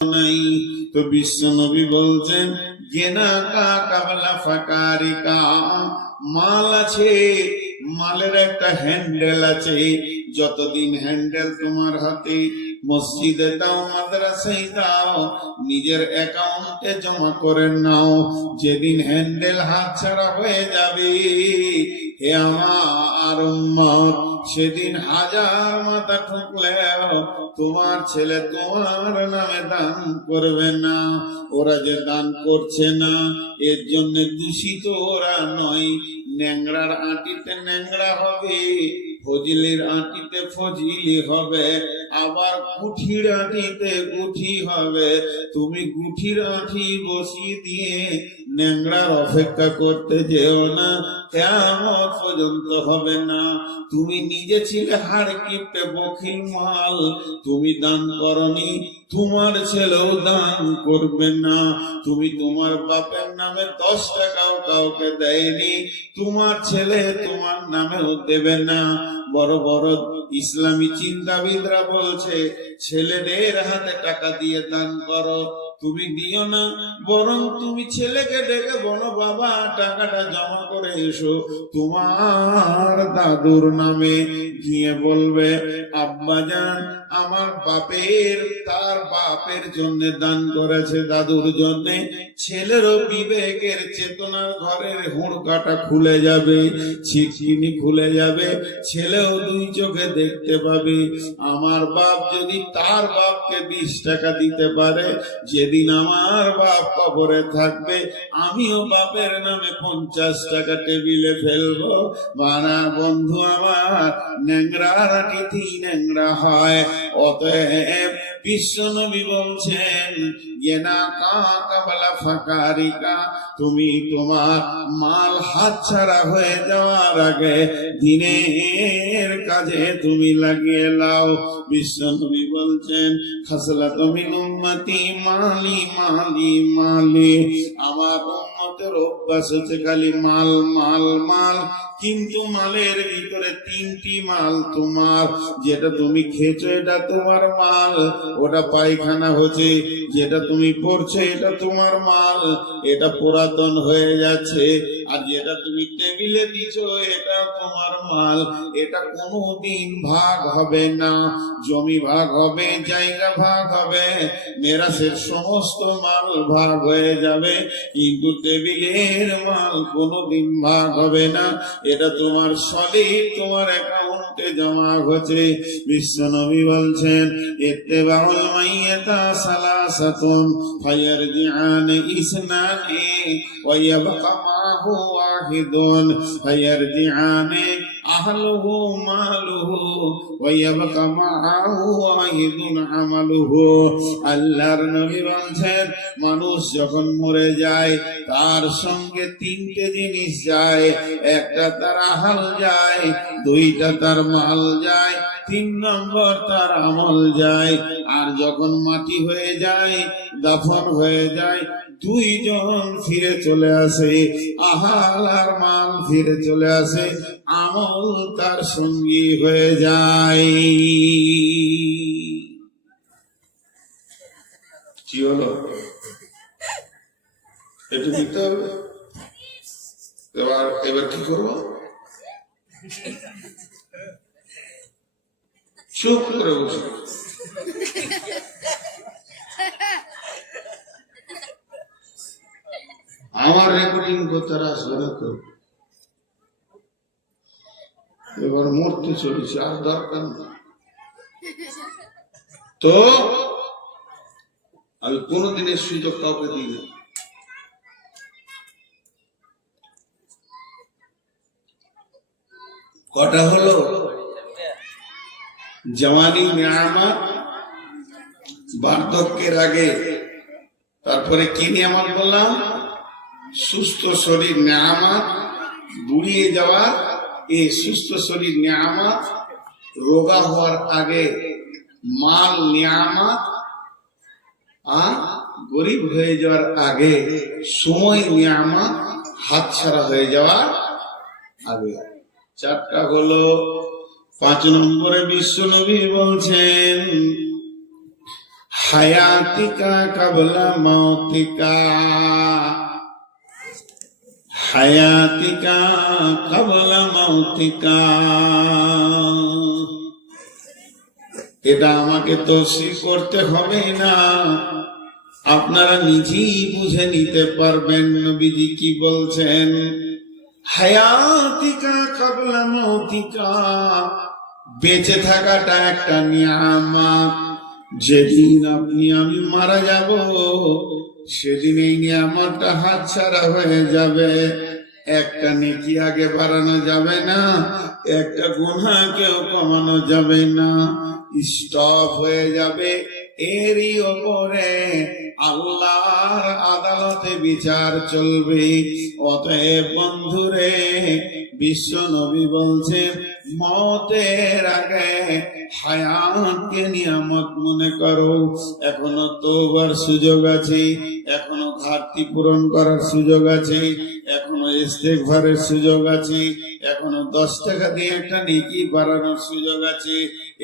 নাই। তো বিশ্ব নবী বলছেন গেনা কা কাবলা ফাকারিকা, মাল আছে, মালের একটা হ্যান্ডেল আছে। যতদিন হ্যান্ডেল তোমার হাতে, মসজিদে দাও, মাদ্রাসায় দাও, নিজের অ্যাকাউন্টে জমা করে নাও। যেদিন হ্যান্ডেল হাতছাড়া হয়ে যাবে, হে আমার উম্মত, সেদিন হাজার মাথা ঠুকলেও তোমার ছেলে তোমার নামে দান করবে না। ওরা যে দান করছে না, এর জন্য দূষিত ওরা নয়। ন্যাংরার আটিতে ন্যাংরা হবে, ফজিলির আটিতে ফজিলি হবে, আবার গুঠির আটিতে গুঠি হবে। তুমি গুঠির আটি বসিয়ে দিয়ে ন্যাংরার অপেক্ষা করতে যেও না, কিয়ামত পর্যন্ত হবে না। তুমি নিজে ছিলে হাড় কিপটে বখিল মাল, তুমি দান করনি, তোমার ছেলেও দান করবে না। তুমি তোমার বাপের নামে 10 টাকাও কাউকে দেয়নি, তোমার ছেলে তোমার নামেও দেবে না। বড় বড় ইসলামী চিন্তাবিদরা বলছে ছেলেদের হাতে টাকা দিয়ে দান করো। তুমি দিও না, বরং তুমি ছেলেকে ডেকে বলো, বাবা টাকাটা জমা করে এসো তোমার দাদুর নামে। গিয়ে বলবে, আব্বাজান আমার বাপের তার বাপের জন্য দান করেছে, দাদুর জন্য। ছেলেরও বিবেকের চেতনার ঘরের হুড়কাটা খুলে যাবে, ছিটকিনি খুলে যাবে, ছেলেও 2 চোখে দেখতে পাবে। আমার বাপ যদি তার বাপকে 20 টাকা দিতে পারে, যেদিন আমার বাপ কবরে থাকবে, আমিও বাপের নামে 50 টাকা টেবিলে ফেলবো। বানা বন্ধু আমার, ন্যাংরার আটিতেই ন্যাংরা হয়। অতএব বিশ্ব নবী বলছেন গেনা কা কাবলা ফাকারিকা, তুমি তোমার মাল হাতছাড়া হয়ে যাওয়ার আগে দিনের কাজে তুমি লাগিয়ে লাও। বিশ্ব নবী বলছেন খাসলাতু মিন উম্মতি মালি মালি মালি, আমার উম্মতের অভ্যাস হচ্ছে খালি মাল মাল মাল। কিন্তু মালের ভিতরে 3টি মাল তোমার। যেটা তুমি খেয়েছো এটা তোমার মাল, ওটা পায়খানা হচ্ছে। যেটা তুমি পড়ছো এটা তোমার মাল, এটা পুরাতন হয়ে যাচ্ছে। আর যেটা তুমি টেবিলে দিছো এটা তোমার মাল, এটা কোনোদিন ভাগ হবে না। জমি ভাগ হবে, জায়গা ভাগ হবে, মেরাসের সমস্ত মাল ভাগ হয়ে যাবে, কিন্তু টেবিলের মাল কোনোদিন ভাগ হবে না। এটা তোমার সলিড, তোমার অ্যাকাউন্টে জমা হচ্ছে। বিশ্ব নবী বলছেন ইত্তেবাউল মাইয়াতা সালাসাতুন ফায়ারজিআন ইসনানি ওয়া ইয়াবকা মাহু ওয়াহিদুন ফায়ারজিআন আহলুহু মালুহু ওয়া ইয়াবকা মাহু ওয়াহিদুন আমালুহু। আল্লাহর নবী বলছেন মানুষ যখন মরে যায় তার সঙ্গে 3টে জিনিস যায়। একটা তার আহাল যায়, 2টা তার মাল যায়, 3 নম্বর তার আমল যায়। আর যখন মাটি হয়ে যায়, দাফন হয়ে যায়, 2 জন ফিরে চলে আসে, আহাল আর মাল ফিরে চলে আসে, আমল তার সঙ্গী হয়ে যায়। কি হলো? একটু দিতে হবে। এবার কি করবো? চুপ করে বসে আমার রেকর্ডিং করতে আসবে না তো। এবার মরতে চলেছে, আর দরকার না। তো আমি কোনদিনের সুযোগ কাউকে দিই না। কটা হলো? জওয়ানি নিয়ামত, বার্ধক্যের আগে। তারপরে কি নিয়ামত বললাম? সুস্থ শরীর নিয়ামত, বুড়িয়ে যাওয়া এই সুস্থ শরীর নিয়ামত, রোগা হওয়ার আগে মাল নিয়ামত, আর গরিব হয়ে যাওয়ার আগে সময় নিয়ামত, হাতছাড়া হয়ে যাওয়ার আগে। 4টা হলো। 5 নম্বরে বিশ্ব নবী বলছেন হায়াতিকা কাবলা মাউতিকা, হায়াতিকা কাবলা মাউতিকা। এটা আমাকে তৌসিফ করতে হবে না, আপনারা নিজেই বুঝে নিতে পারবেন নবীজি কি বলছেন। হায়াতিকা কাবলা মাউতিকা, বেঁচে থাকাটা একটা নিয়ামত। যেদিন আপনি আমি মারা যাব সেদিন এই নিয়ামতটা হাতছাড়া হয়ে যাবে। একটা নেকি আগে বাড়ানো যাবে না, একটা গুনাহকেও কমানো যাবে না, স্টপ হয়ে যাবে। এরই ওপরে আল্লাহর আদালতে বিচার চলবে। অতএব বন্ধুরে, বিশ্ব নবী বলছেন মতের আগে হায়াতকে নিয়ামত মনে করো। এখনো তওবার সুযোগ আছে, এখনো ঘাটতি পূরণ করার সুযোগ আছে, এখনো ইস্তেগফারের সুযোগ আছে, এখনো 10 টাকা দিয়ে একটা নেকি বাড়ানোর সুযোগ আছে,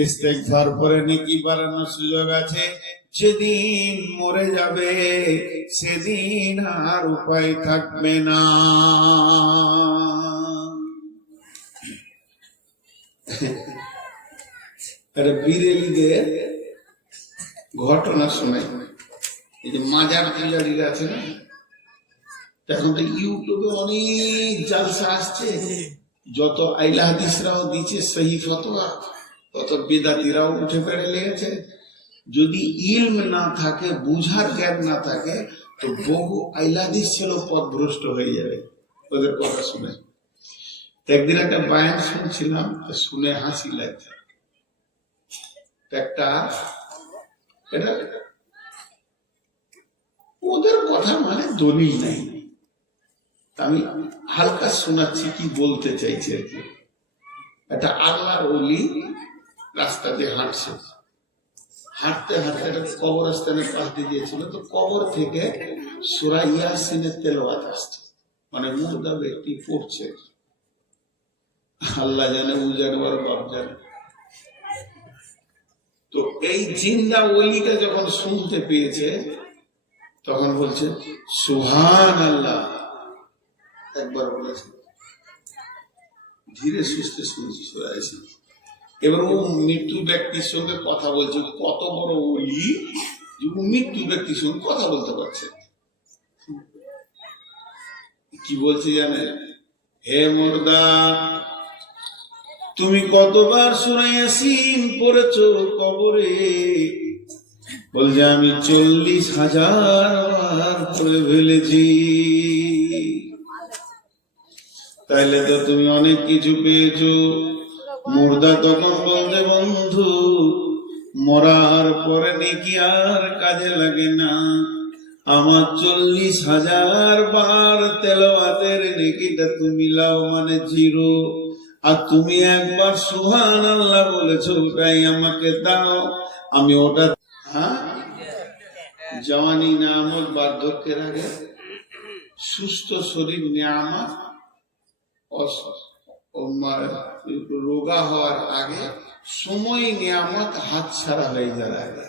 ইস্তেগফার পরে নেকি বাড়ানোর সুযোগ আছে। যেদিন মরে যাবে সেদিন আর উপায় থাকবে না। বীরেলিদের ঘটনা শোনাই। এই যে মাজার পূজারীরা আছে না, এখন তো ইউটিউবে অনেক জালসা আসছে। যত আইলা হাদিসরাও দিচ্ছে সহি ফতোয়া, তত বেদাতিরাও উঠে পেড়ে লেগেছে। যদি ইলম না থাকে, বুঝার জ্ঞান না থাকে, তো বহু আইলা হাদিস ছিল পথভ্রষ্ট হয়ে যাবে ওদের কথা শুনে। একদিন একটা বায়ান শুনছিলাম, শুনে হাসি লাগছে। একটা এটা ওদের কথা মানে দলিল নাই, আমি হালকা শোনাচ্ছি কি বলতে চাইছে আর কি। একটা আল্লাহর ওলি রাস্তাতে হাঁটছে, হাঁটতে হাঁটতে একটা কবরস্থানের পাশ দিয়ে গিয়েছিল। তো কবর থেকে সূরা ইয়াসিনের তেলাওয়াত আসছে, মানে মুর্দা ব্যক্তি পড়ছে। আল্লাহ জানে, ও জানে, আর বাপ জানে। তো এই জিন্দা ওলিটা যখন শুনতে পেয়েছে তখন বলছে সুবহানাল্লাহ, একবার বলেছে। ধীরে সুস্থে শুনছি সূরা ইয়াসিন। এবার ও মৃত্যু ব্যক্তির সঙ্গে কথা বলছে। কত বড় ওলি যে ও মৃত্যু ব্যক্তির সঙ্গে কথা বলতে পারছে। কি বলছে জানে? হে মুর্দা, তুমি কতবার সূরা ইয়াসিন পড়েছো কবরে? বলছে আমি 40,000 বার পড়ে ফেলেছি। তাইলে তো তুমি অনেক কিছু পেয়েছো। মুর্দা তখন বলতে, বন্ধু, মরার পরে নেকি আর কাজে লাগে না। আমার 40,000 বার তেলাওয়াতের নেকিটা তুমি লাও, মানে 0। আর তুমি একবার সুবহানাল্লাহ বলেছো, ওটাই আমাকে দাও, আমি ওটা। হ্যাঁ, জওয়ানি নিয়ামত, বার্ধক্যের আগে সুস্থ শরীর নিয়ামত, রোগা হওয়ার আগে সময় নিয়ামত হাতছাড়া হয়ে যাওয়ার আগে।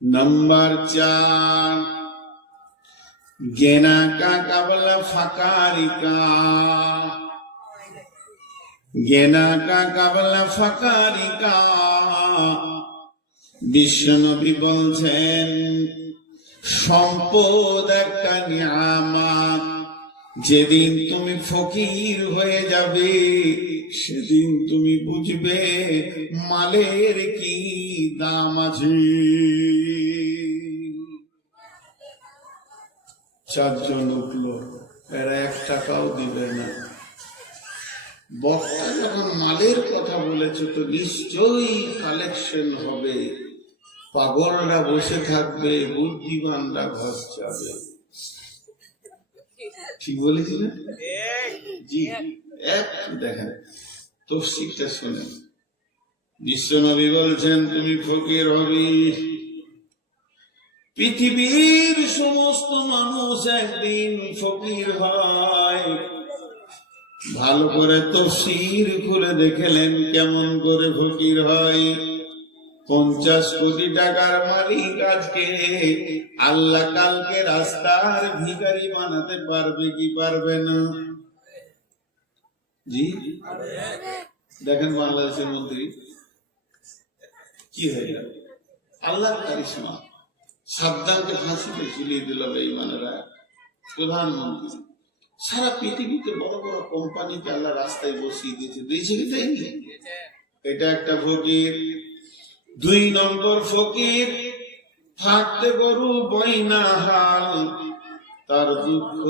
नंबर 4, गेना का कबला फकारी का, गेना का कबला फकारी का। বিশ্বনবী বলছেন সম্পদ একটা নিয়ামত। যেদিন তুমি ফকির হয়ে যাবে সেদিন তুমি বুঝবে মালের কি দাম আছে। 4 জন উঠলো, এরা 1 টাকাও দিবে না। বক্তা যখন মালের কথা বলেছে তো নিশ্চয়ই কালেকশন হবে। পাগলরা বসে থাকবে, বুদ্ধিমানরা ঘর যাবে। ঠিক বলেছি না? জি, দেখেন তফসিরটা শুনেন। বিশ্বনবী বলছেন তুমি ফকির হবে। পৃথিবীর সমস্ত মানুষ একদিন ফকির হয়। ভালো করে তফসির করে দেখলেন কেমন করে ফকির হয়। 50 কোটি টাকার মালিক আজকে আল্লাহ কালকে রাস্তার ভিখারি বানাতে পারবে কি পারবে না? জি দেখেন বাংলাদেশের মন্ত্রী কি হয়ে গেল, আল্লাহর কারিশমা। সাদ্দামকে ফাঁসিতে ঝুলিয়ে দিল বেঈমানেরা, প্রধানমন্ত্রী। সারা পৃথিবীতে বড় বড় কোম্পানিকে আল্লাহ রাস্তায় বসিয়ে দিয়েছে কি দেয়নি? এটা একটা ফকির। 2 নম্বর ফকির, থাকতে গরু বইনা হাল, তার দুঃখ